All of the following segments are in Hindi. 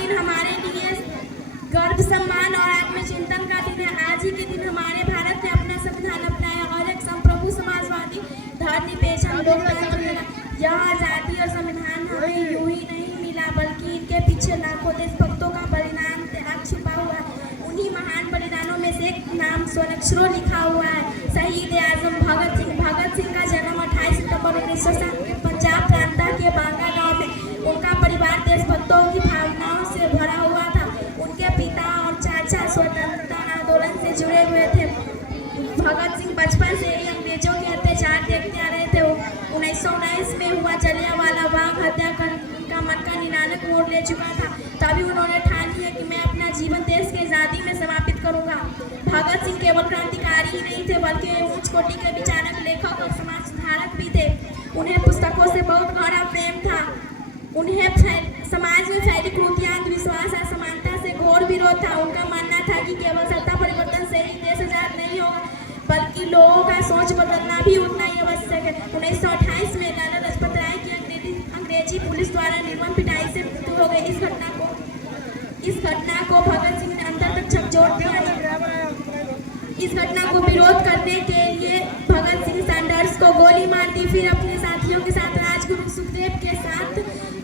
दिन हमारे लिए गर्व, सम्मान और आत्मचिंतन का दिन है। आज ही के दिन हमारे भारत ने अपना संविधान अपनाया और एक संप्रभु समाजवादी धर्मनिरपेक्ष लोकतंत्र, यह आज़ादी और संविधान हमें यूं ही नहीं मिला बल्कि इनके पीछे लाखों देशभक्तों का बलिदान त्याग छिपा हुआ है। उन्हीं महान बलिदानों में से एक नाम स्वरक्षरों लिखा हुआ है। शहीद आजम भगत सिंह का जन्म 28 सितंबर 1960 में पंजाब प्रांत के बांका गांव में। उनका परिवार देशभक्तों की भावनाओं से भरा हुआ था। उनके पिता और चाचा स्वतंत्रता आंदोलन से जुड़े हुए थे। भगत सिंह बचपन से ही अंग्रेजों के अत्याचार देखते आ रहे थे। 1919 में हुआ जलियांवाला बाग हत्याकांड का मन का निर्णायक मोड़ ले चुका था। तभी उन्होंने ठान लिया कि मैं अपना जीवन देश की आज़ादी में समर्पित करूंगा। भगत सिंह केवल क्रांतिकारी ही नहीं थे बल्कि उच्च कोटि के विचारक, लेखक और समाज सुधारक भी थे। उन्हें पुस्तकों से बहुत गहरा प्रेम था। उन्हें समाज में फैली कुरीतियां, अंधविश्वास, असमानता से घोर विरोध था। उनका मानना था कि केवल सत्ता परिवर्तन से ही देश आजाद नहीं होगा बल्कि लोगों का सोच बदलना भी उतना ही आवश्यक है। 1928 में लाला लाजपत राय की अंग्रेजी पुलिस द्वारा निर्मम पिटाई से मृत्यु हो गई। इस घटना को भगत सिंह ने अंतर तक झकझोर दिया। इस घटना को विरोध करने के लिए भगत सिंह सैंडर्स को गोली मार दी। फिर अपने साथियों के साथ राजगुरु सुखदेव के साथ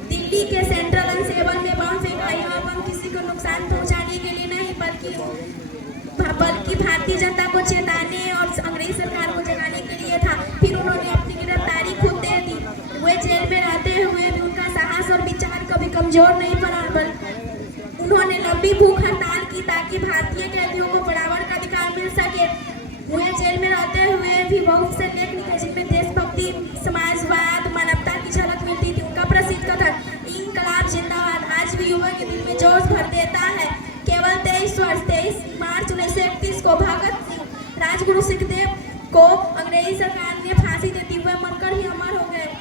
दिल्ली के सेंट्रल अंसेबल में बम फेंकाई। और बम किसी को नुकसान पहुंचाने के लिए नहीं बल्कि भारतीय जनता को चेताने और अंग्रेज सरकार को जगाने के लिए था। फिर उन्होंने अपनी गिरफ्तारी खुद दे दी। वे जेल में रहते हुए भी उनका साहस और विचार कभी कमजोर नहीं पड़ा। उन्होंने लंबी भूख हड़ताल की ताकि भारतीय कैदियों को बराबर का अधिकार मिल सके। वे जेल में रहते हुए भी बहुत से लेख लिखे जिनमें देशभक्ति, समाजवाद, मानवता की झलक मिलती थी। उनका प्रसिद्ध कथन इंकलाब जिंदाबाद आज भी युवा के दिल में जोश भर देता है। केवल 23 मार्च 1931 को भगत सिंह राजगुरु सुखदेव को अंग्रेजी सरकार ने फांसी देती हुए मरकर ही अमर हो गए।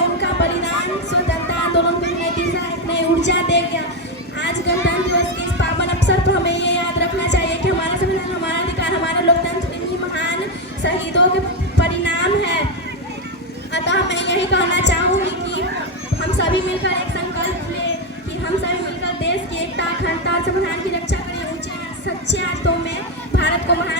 उनका बलिदान स्वतंत्रता आंदोलन को नई दिशा, नई ऊर्जा दे गया। आज गणतंत्र दिवस के इस पावन अवसर पर हमें ये याद रखना चाहिए कि हमारा संविधान, हमारा अधिकार, हमारा लोकतंत्र इन्हीं महान शहीदों के परिणाम है। अतः मैं यही कहना चाहूँगी कि हम सभी मिलकर एक संकल्प लें कि हम सभी मिलकर देश की एकता, अखंडता और संविधान की रक्षा करें। ऊंचे सच्चे हाथों में भारत को महान